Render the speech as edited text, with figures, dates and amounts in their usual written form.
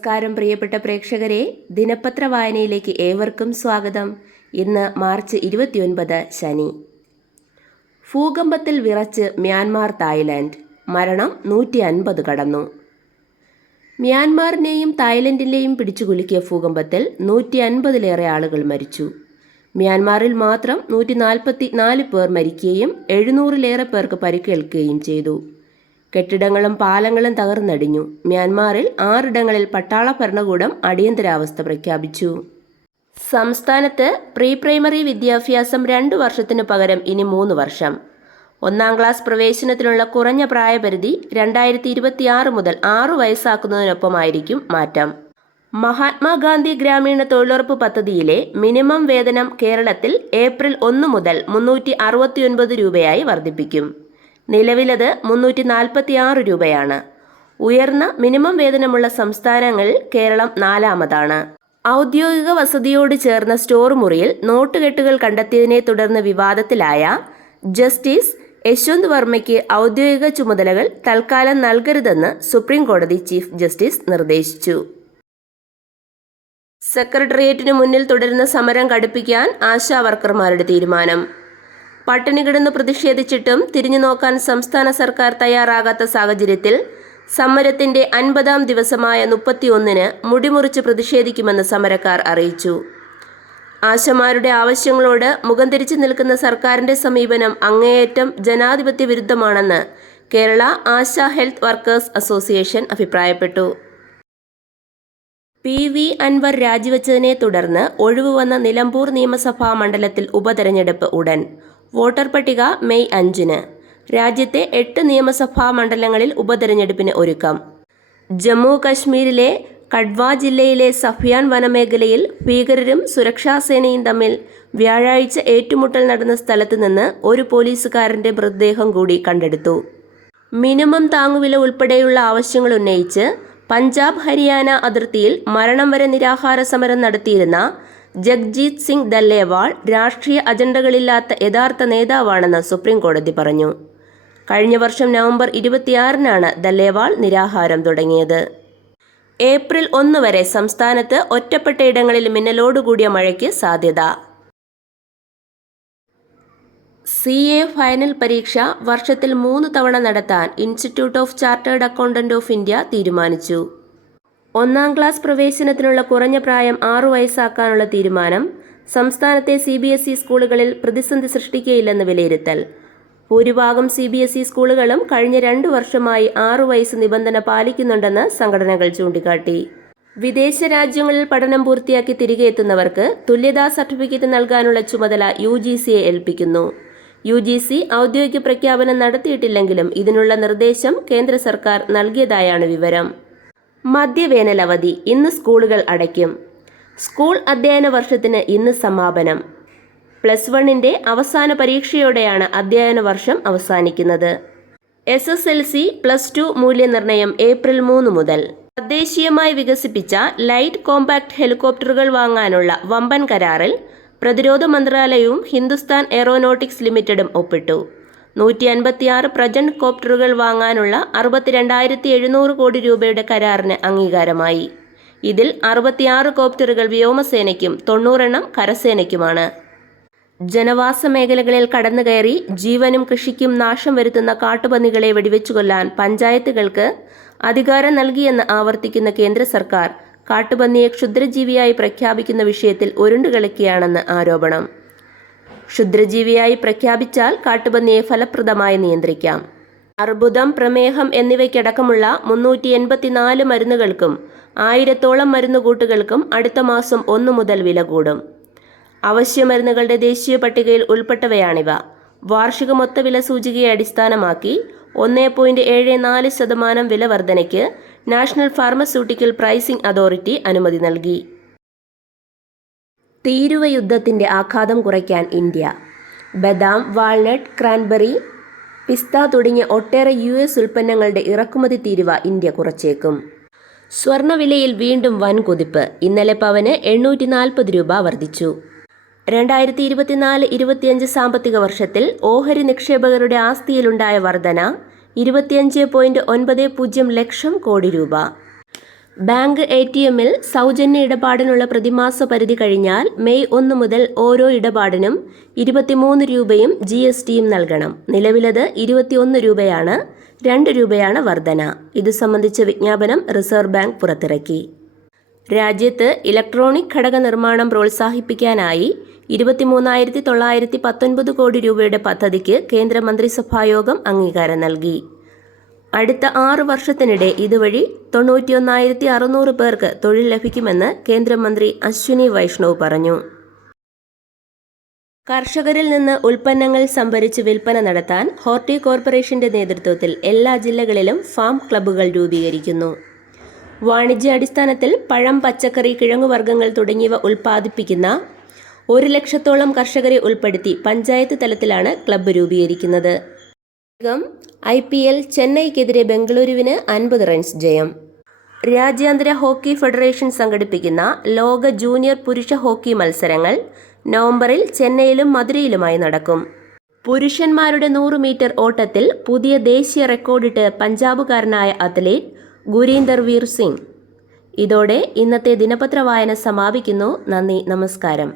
നമസ്കാരം പ്രിയപ്പെട്ട പ്രേക്ഷകരെ, ദിനപത്ര വായനയിലേക്ക് ഏവർക്കും സ്വാഗതം. ഇന്ന് മാർച്ച് 29 ശനി. ഭൂകമ്പത്തിൽ വിറച്ച് മ്യാൻമാർ തായ്ലൻഡ്, മരണം 150 കടന്നു. മ്യാൻമാറിനെയും തായ്ലൻഡിനെയും പിടിച്ചുകുലുക്കിയ ഭൂകമ്പത്തിൽ 150-ലേറെ ആളുകൾ മരിച്ചു. മ്യാൻമാറിൽ മാത്രം 144 പേർ മരിക്കുകയും 700-ലേറെ പേർക്ക് പരിക്കേൽക്കുകയും ചെയ്തു. കെട്ടിടങ്ങളും പാലങ്ങളും തകർന്നടിഞ്ഞു. മ്യാൻമാറിൽ 6 ഇടങ്ങളിൽ പട്ടാള ഭരണകൂടം അടിയന്തരാവസ്ഥ പ്രഖ്യാപിച്ചു. സംസ്ഥാനത്ത് പ്രീ പ്രൈമറി വിദ്യാഭ്യാസം 2 വർഷത്തിനു പകരം ഇനി 3 വർഷം. 1-ാം ക്ലാസ് പ്രവേശനത്തിനുള്ള കുറഞ്ഞ പ്രായപരിധി 2026 മുതൽ 6 വയസ്സാക്കുന്നതിനൊപ്പമായിരിക്കും മാറ്റം. മഹാത്മാഗാന്ധി ഗ്രാമീണ തൊഴിലുറപ്പ് പദ്ധതിയിലെ മിനിമം വേതനം കേരളത്തിൽ ഏപ്രിൽ 1 മുതൽ 369 രൂപയായി വർദ്ധിപ്പിക്കും. നിലവിലത് 346 രൂപയാണ്. ഉയർന്ന മിനിമം വേതനമുള്ള സംസ്ഥാനങ്ങളിൽ കേരളം 4-ാമതാണ്. ഔദ്യോഗിക വസതിയോട് ചേർന്ന സ്റ്റോർ മുറിയിൽ നോട്ടുകെട്ടുകൾ കണ്ടെത്തിയതിനെ തുടർന്ന് വിവാദത്തിലായ ജസ്റ്റിസ് യശ്വന്ത് വർമ്മയ്ക്ക് ഔദ്യോഗിക ചുമതലകൾ തൽക്കാലം നൽകരുതെന്ന് സുപ്രീം കോടതി ചീഫ് ജസ്റ്റിസ് നിർദ്ദേശിച്ചു. സെക്രട്ടേറിയറ്റിനു മുന്നിൽ തുടരുന്ന സമരം കടുപ്പിക്കാൻ ആശാ വർക്കർമാരുടെ തീരുമാനം. പട്ടിണി കിടന്ന് പ്രതിഷേധിച്ചിട്ടും തിരിഞ്ഞു നോക്കാൻ സംസ്ഥാന സർക്കാർ തയ്യാറാകാത്ത സാഹചര്യത്തിൽ സമരത്തിന്റെ 50-ാം ദിവസമായ 31-ന് മുടിമുറിച്ച് പ്രതിഷേധിക്കുമെന്ന് സമരക്കാർ അറിയിച്ചു. ആശമാരുടെ ആവശ്യങ്ങളോട് മുഖം തിരിച്ചു നിൽക്കുന്ന സർക്കാരിന്റെ സമീപനം അങ്ങേയറ്റം ജനാധിപത്യ വിരുദ്ധമാണെന്ന് Kerala ASHA health workers association അഭിപ്രായപ്പെട്ടു. PV അൻവർ രാജിവെച്ചതിനെ തുടർന്ന് ഒഴിവുവന്ന നിലമ്പൂർ നിയമസഭാ മണ്ഡലത്തിൽ ഉപതെരഞ്ഞെടുപ്പ് ഉടൻ. വോട്ടർ പട്ടിക മെയ് 5-ന്. രാജ്യത്തെ 8 നിയമസഭാ മണ്ഡലങ്ങളിൽ ഉപതെരഞ്ഞെടുപ്പിന് ഒരുക്കം. ജമ്മു കശ്മീരിലെ കഡ്വ ജില്ലയിലെ സഫ്യാൻ വനമേഖലയിൽ ഭീകരരും സുരക്ഷാസേനയും തമ്മിൽ വ്യാഴാഴ്ച ഏറ്റുമുട്ടൽ നടന്ന സ്ഥലത്ത് നിന്ന് ഒരു പോലീസുകാരന്റെ മൃതദേഹം കൂടി കണ്ടെടുത്തു. മിനിമം താങ്ങുവില ഉൾപ്പെടെയുള്ള ആവശ്യങ്ങൾ ഉന്നയിച്ച് പഞ്ചാബ് ഹരിയാന അതിർത്തിയിൽ മരണം വരെ നിരാഹാര സമരം നടത്തിയിരുന്ന ജഗ്ജീത് സിംഗ് ദല്ലേവാൾ രാഷ്ട്രീയ അജണ്ടകളില്ലാത്ത യഥാർത്ഥ നേതാവാണെന്ന് സുപ്രീം കോടതി പറഞ്ഞു. കഴിഞ്ഞ വർഷം നവംബർ 26-നാണ് ദല്ലേവാൾ നിരാഹാരം തുടങ്ങിയത്. ഏപ്രിൽ 1 വരെ സംസ്ഥാനത്ത് ഒറ്റപ്പെട്ട ഇടങ്ങളിൽ മിന്നലോടുകൂടിയ മഴയ്ക്ക് സാധ്യത. CA ഫൈനൽ പരീക്ഷ വർഷത്തിൽ 3 തവണ നടത്താൻ institute of chartered accountant of India തീരുമാനിച്ചു. 1-ാം ക്ലാസ് പ്രവേശനത്തിനുള്ള കുറഞ്ഞ പ്രായം 6 വയസ്സാക്കാനുള്ള തീരുമാനം സംസ്ഥാനത്തെ CBSE സ്കൂളുകളിൽ പ്രതിസന്ധി സൃഷ്ടിക്കുകയില്ലെന്ന് വിലയിരുത്തൽ. ഭൂരിഭാഗം CBSE സ്കൂളുകളും കഴിഞ്ഞ 2 വർഷമായി 6 വയസ്സ് നിബന്ധന പാലിക്കുന്നുണ്ടെന്ന് സംഘടനകൾ ചൂണ്ടിക്കാട്ടി. വിദേശ രാജ്യങ്ങളിൽ പഠനം പൂർത്തിയാക്കി തിരികെ എത്തുന്നവർക്ക് തുല്യതാ സർട്ടിഫിക്കറ്റ് നൽകാനുള്ള ചുമതല UGCയെ ഏൽപ്പിക്കുന്നു. UGC ഔദ്യോഗിക പ്രഖ്യാപനം നടത്തിയിട്ടില്ലെങ്കിലും ഇതിനുള്ള നിർദ്ദേശം കേന്ദ്ര സർക്കാർ നൽകിയതായാണ് വിവരം. മധ്യവേനലവധി, ഇന്ന് സ്കൂളുകൾ അടയ്ക്കും. സ്കൂൾ അധ്യയന വർഷത്തിന് ഇന്ന് സമാപനം. +1-ന്റെ അവസാന പരീക്ഷയോടെയാണ് അധ്യയന വർഷം അവസാനിക്കുന്നത്. SSLC, +2 മൂല്യനിർണ്ണയം ഏപ്രിൽ 3 മുതൽ. തദ്ദേശീയമായി വികസിപ്പിച്ച ലൈറ്റ് കോമ്പാക്ട് ഹെലികോപ്റ്ററുകൾ വാങ്ങാനുള്ള വമ്പൻ കരാറിൽ പ്രതിരോധ മന്ത്രാലയവും ഹിന്ദുസ്ഥാൻ എയറോനോട്ടിക്സ് ലിമിറ്റഡും ഒപ്പിട്ടു. 156 പ്രജന്റ് കോപ്റ്ററുകൾ വാങ്ങാനുള്ള 62,700 കോടി രൂപയുടെ കരാറിന് അംഗീകാരമായി. ഇതിൽ 66 കോപ്റ്ററുകൾ വ്യോമസേനയ്ക്കും 90 എണ്ണം കരസേനയ്ക്കുമാണ്. ജനവാസ മേഖലകളിൽ കടന്നുകയറി ജീവനും കൃഷിക്കും നാശം വരുത്തുന്ന കാട്ടുപന്നികളെ വെടിവെച്ചു കൊല്ലാൻ പഞ്ചായത്തുകൾക്ക് അധികാരം നൽകിയെന്ന് ആവർത്തിക്കുന്ന കേന്ദ്ര സർക്കാർ കാട്ടുപന്നിയെ ക്ഷുദ്രജീവിയായി പ്രഖ്യാപിക്കുന്ന വിഷയത്തിൽ ഉരുണ്ടുകളിക്കുകയാണെന്ന് ആരോപണം. ക്ഷുദ്രജീവിയായി പ്രഖ്യാപിച്ചാൽ കാട്ടുപന്നിയെ ഫലപ്രദമായി നിയന്ത്രിക്കാം. അർബുദം, പ്രമേഹം എന്നിവയ്ക്കടക്കമുള്ള 384 മരുന്നുകൾക്കും 1000-ഓളം മരുന്നുകൂട്ടുകൾക്കും അടുത്ത മാസം 1 മുതൽ വില കൂടും. അവശ്യ മരുന്നുകളുടെ ദേശീയ പട്ടികയിൽ ഉൾപ്പെട്ടവയാണിവ. വാർഷിക മൊത്തവില സൂചികയെ അടിസ്ഥാനമാക്കി 1.74% വില വർധനയ്ക്ക് നാഷണൽ ഫാർമസ്യൂട്ടിക്കൽ പ്രൈസിംഗ് അതോറിറ്റി അനുമതി നൽകി. തീരുവ യുദ്ധത്തിന്റെ ആഘാതം കുറയ്ക്കാൻ ഇന്ത്യ. ബദാം, വാൾനട്ട്, ക്രാൻബെറി, പിസ്ത തുടങ്ങിയ ഒട്ടേറെ US ഉൽപ്പന്നങ്ങളുടെ ഇറക്കുമതി തീരുവ ഇന്ത്യ കുറച്ചേക്കും. സ്വർണ്ണവിലയിൽ വീണ്ടും വൻ കുതിപ്പ്. ഇന്നലെ പവന് 840 രൂപ വർദ്ധിച്ചു. 2024-25 സാമ്പത്തിക വർഷത്തിൽ ഓഹരി നിക്ഷേപകരുടെ ആസ്തിയിലുണ്ടായ വർധന 25.90 ലക്ഷം കോടി രൂപ. ബാങ്ക് ATMൽ സൗജന്യ ഇടപാടിനുള്ള പ്രതിമാസ പരിധി കഴിഞ്ഞാൽ മെയ് 1 മുതൽ ഓരോ ഇടപാടിനും 23 രൂപയും GSTയും നൽകണം. നിലവിലത് 21 രൂപയാണ്. 2 രൂപയാണ് വർധന. ഇത് സംബന്ധിച്ച വിജ്ഞാപനം റിസർവ് ബാങ്ക് പുറത്തിറക്കി. രാജ്യത്ത് ഇലക്ട്രോണിക് ഘടക നിർമ്മാണം പ്രോത്സാഹിപ്പിക്കാനായി 23,919 കോടി രൂപയുടെ പദ്ധതിക്ക് കേന്ദ്ര മന്ത്രിസഭായോഗം അംഗീകാരം നൽകി. അടുത്ത 6 വർഷത്തിനിടെ ഇതുവഴി 91,600 പേർക്ക് തൊഴിൽ ലഭിക്കുമെന്ന് കേന്ദ്രമന്ത്രി അശ്വിനി വൈഷ്ണവ് പറഞ്ഞു. കർഷകരിൽ നിന്ന് ഉൽപ്പന്നങ്ങൾ സംഭരിച്ച് വിൽപ്പന നടത്താൻ ഹോർട്ടി കോർപ്പറേഷന്റെ നേതൃത്വത്തിൽ എല്ലാ ജില്ലകളിലും ഫാം ക്ലബ്ബുകൾ രൂപീകരിക്കുന്നു. വാണിജ്യാടിസ്ഥാനത്തിൽ പഴം, പച്ചക്കറി, കിഴങ്ങുവർഗ്ഗങ്ങൾ തുടങ്ങിയവ ഉൽപ്പാദിപ്പിക്കുന്ന 1,00,000-ഓളം കർഷകരെ ഉൾപ്പെടുത്തി പഞ്ചായത്ത് തലത്തിലാണ് ക്ലബ്ബ് രൂപീകരിക്കുന്നത്. IPL ചെന്നൈക്കെതിരെ ബംഗളൂരുവിന് 50 റൺസ് ജയം. രാജ്യാന്തര ഹോക്കി ഫെഡറേഷൻ സംഘടിപ്പിക്കുന്ന ലോക ജൂനിയർ പുരുഷ ഹോക്കി മത്സരങ്ങൾ നവംബറിൽ ചെന്നൈയിലും മധുരയിലുമായി നടക്കും. പുരുഷന്മാരുടെ 100 മീറ്റർ ഓട്ടത്തിൽ പുതിയ ദേശീയ റെക്കോർഡിട്ട് പഞ്ചാബുകാരനായ അത്ലറ്റ് ഗുരീന്ദർ വീർ സിംഗ്. ഇതോടെ ഇന്നത്തെ ദിനപത്ര വായന സമാപിക്കുന്നു. നന്ദി, നമസ്കാരം.